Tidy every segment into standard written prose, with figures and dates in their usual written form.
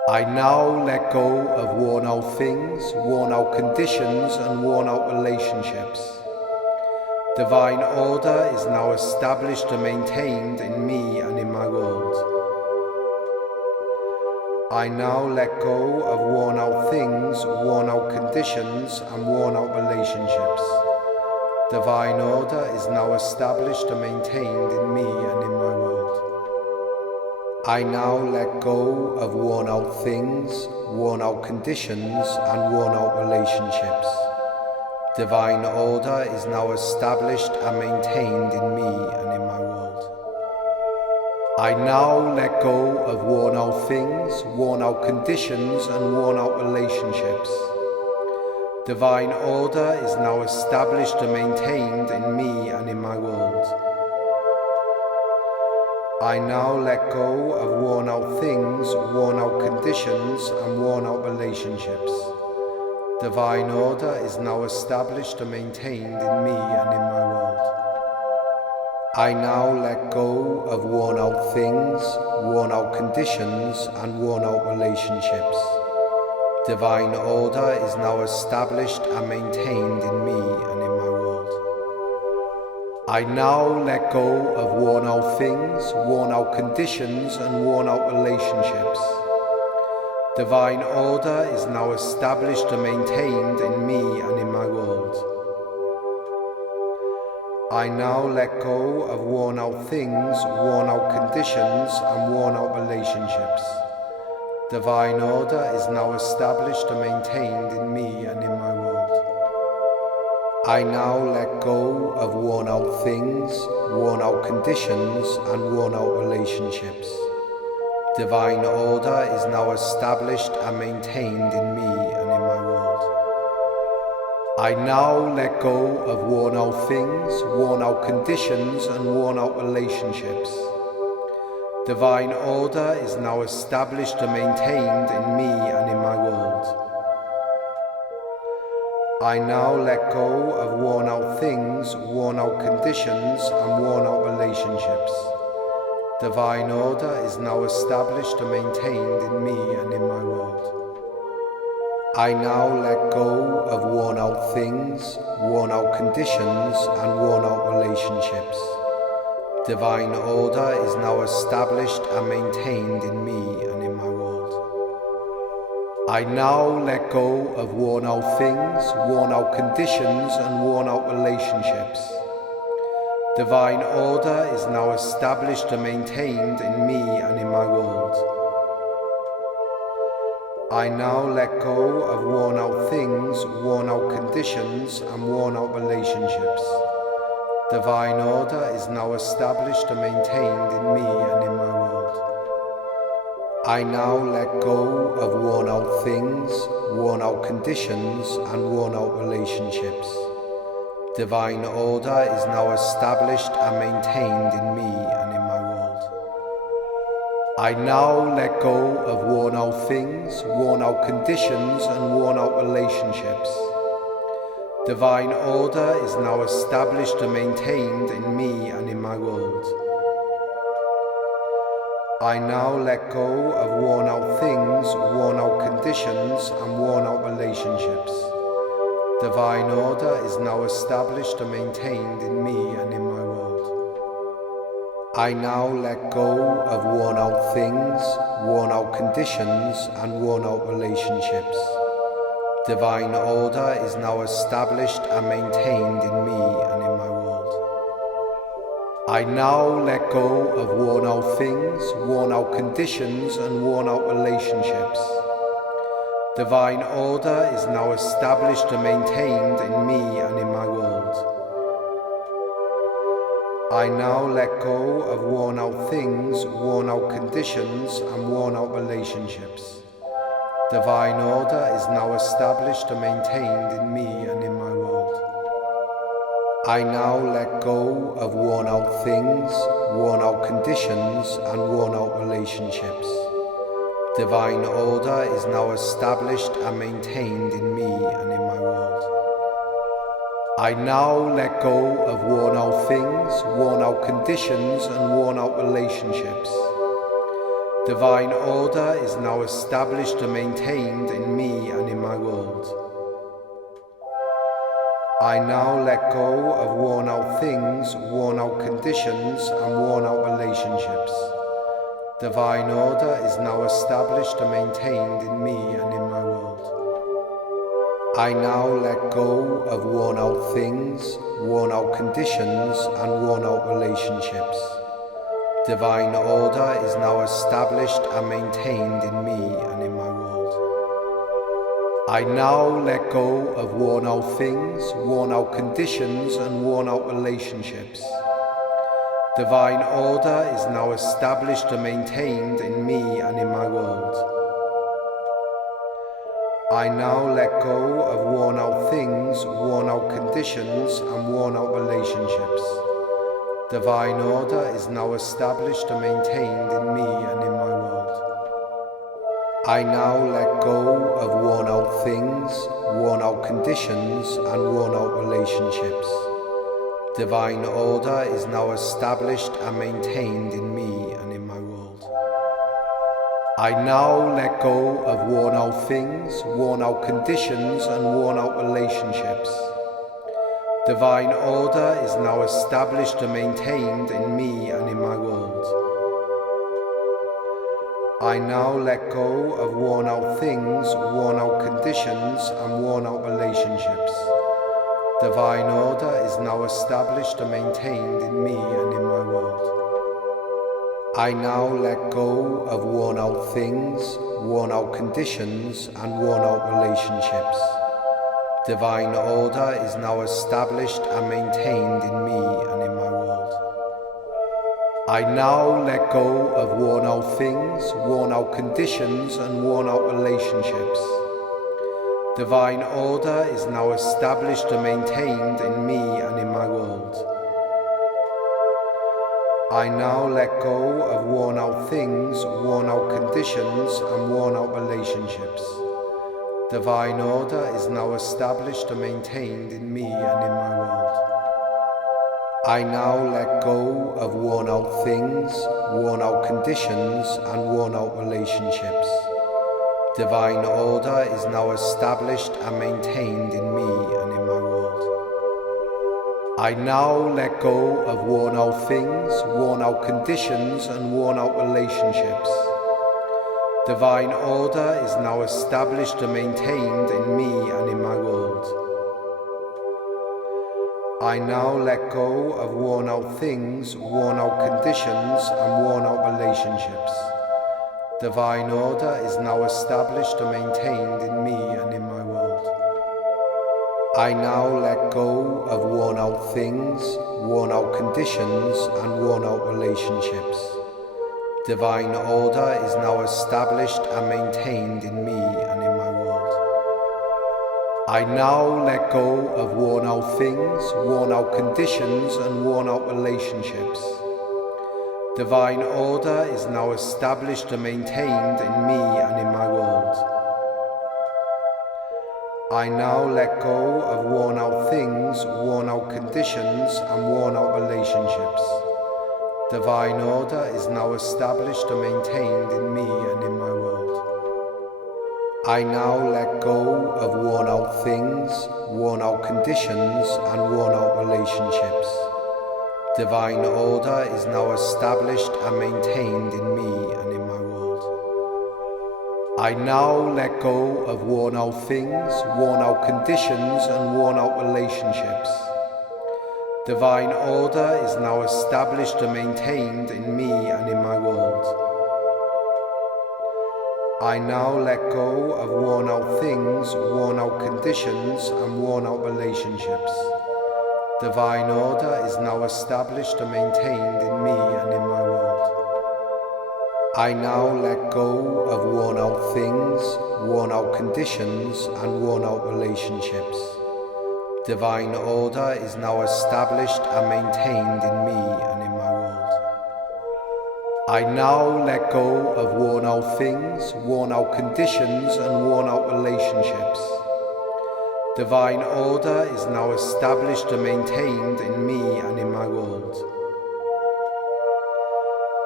I now let go of worn out things, worn out conditions and worn out relationships. Divine order is now established and maintained in me and in my world. I now let go of worn out things, worn out conditions and worn out relationships. Divine order is now established and maintained in me and in my world. I now let go of worn out things, worn out conditions and worn out relationships. Divine order is now established and maintained in me and in my world. I now let go of worn out things, worn out conditions and worn out relationships. Divine order is now established and maintained in me and in my world. I now let go of worn out things, worn out conditions and worn out relationships. Divine order is now established and maintained in me and in my world. I now let go of worn out things, worn out conditions and worn out relationships. Divine order is now established and maintained in me and in my world. I now let go of worn out things, worn out conditions and worn out relationships. Divine order is now established and maintained in me and in my world. I now let go of worn out things, worn out conditions and worn out relationships. Divine order is now established and maintained in me and in my world. I now let go of worn out things, worn out conditions and worn out relationships. Divine order is now established and maintained in me and in my world. I now let go of worn out things, worn out conditions and worn out relationships. Divine order is now established and maintained in me and in my world. I now let go of worn out things, worn out conditions and worn out relationships. Divine order is now established and maintained in me and in my world. I now let go of worn out things, worn out conditions and worn out relationships. Divine order is now established and maintained in me and in my world. I now let go of worn out things, worn out conditions and worn out relationships. Divine order is now established and maintained in me and in my world. I now let go of worn out things, worn out conditions and worn out relationships. Divine order is now established and maintained in me and in my world. I now let go of worn out things, worn out conditions and worn out relationships. Divine order is now established and maintained in me and in my world. I now let go of worn out things, worn out conditions and worn out relationships. Divine order is now established and maintained in me and in my world. I now let go of worn out things, worn out conditions and worn out relationships. Divine order is now established and maintained in me and in my world. I now let go of worn out things, worn out conditions and worn out relationships. Divine order is now established and maintained in me and in my world. I now let go of worn out things, worn out conditions and worn out relationships. Divine order is now established and maintained in me and in my world. I now let go of worn out things, worn out conditions and worn out relationships. Divine order is now established and maintained in me and in my world. I now let go of worn out things, worn out conditions and worn out relationships. Divine order is now established and maintained in me and in my world. I now let go of worn out things, worn out conditions and worn out relationships. Divine order is now established and maintained in me and in my world. I now let go of worn out things, worn out conditions, and worn out relationships. Divine order is now established and maintained in me and in my world. I now let go of worn out things, worn out conditions, and worn out relationships. Divine order is now established and maintained in me and in my world. I now let go of worn out things, worn out conditions, and worn out relationships. Divine order is now established and maintained in me and in my world. I now let go of worn out things, worn out conditions, and worn out relationships. Divine order is now established and maintained in me and in my world. I now let go of worn out things, worn out conditions, and worn out relationships. Divine order is now established and maintained in me and in my world. I now let go of worn out things, worn out conditions, and worn out relationships. Divine order is now established and maintained in me and in my world. I now let go of worn out things, worn out conditions, and worn out relationships. Divine order is now established and maintained in me and in my world. I now let go of worn out things, worn out conditions, and worn out relationships. Divine order is now established and maintained in me and in my world. I now let go of worn out things, worn out conditions, and worn out relationships. Divine order is now established and maintained in me and in my world. I now let go of worn out things, worn out conditions, and worn out relationships. Divine order is now established and maintained in me and in my world. I now let go of worn out things, worn out conditions, and worn out relationships. Divine order is now established and maintained in me and in my world. I now let go of worn out things, worn out conditions, and worn out relationships. Divine order is now established and maintained in me and in my world. I now let go of worn out things, worn out conditions, and worn out relationships. Divine order is now established and maintained in me and in my world. I now let go of worn out things, worn out conditions, and worn out relationships. Divine order is now established and maintained in me and in my world. I now let go of worn out things, worn out conditions, and worn out relationships. Divine order is now established and maintained in me and in my world. I now let go of worn out things, worn out conditions, and worn out relationships. Divine order is now established and maintained in me and in my world. I now let go of worn out things, worn out conditions, and worn out relationships. Divine order is now established and maintained in me and in my world. I now let go of worn out things, worn out conditions, and worn out relationships. Divine order is now established and maintained in me and in my world. I now let go of worn out things, worn out conditions, and worn out relationships. Divine order is now established and maintained in me and in my world. I now let go of worn out things, worn out conditions, and worn out relationships. Divine order is now established and maintained in me and in my world. I now let go of worn out things, worn out conditions, and worn out relationships. Divine order is now established and maintained in me and in my world.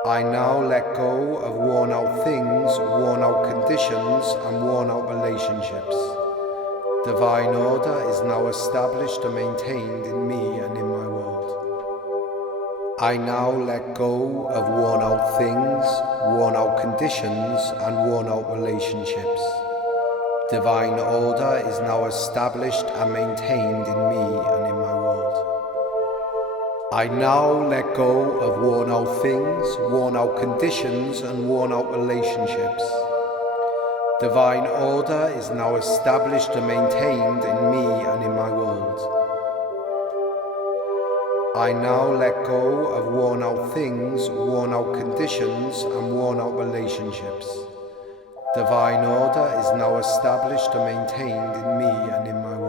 I now let go of worn out things, worn out conditions, and worn out relationships. Divine order is now established and maintained in me and in my world. I now let go of worn out things, worn out conditions, and worn out relationships. Divine order is now established and maintained in me and in my world. I now let go of worn out things, worn out conditions, and worn out relationships. Divine order is now established and maintained in me and in my world. I now let go of worn out things, worn out conditions, and worn out relationships. Divine order is now established and maintained in me and in my world.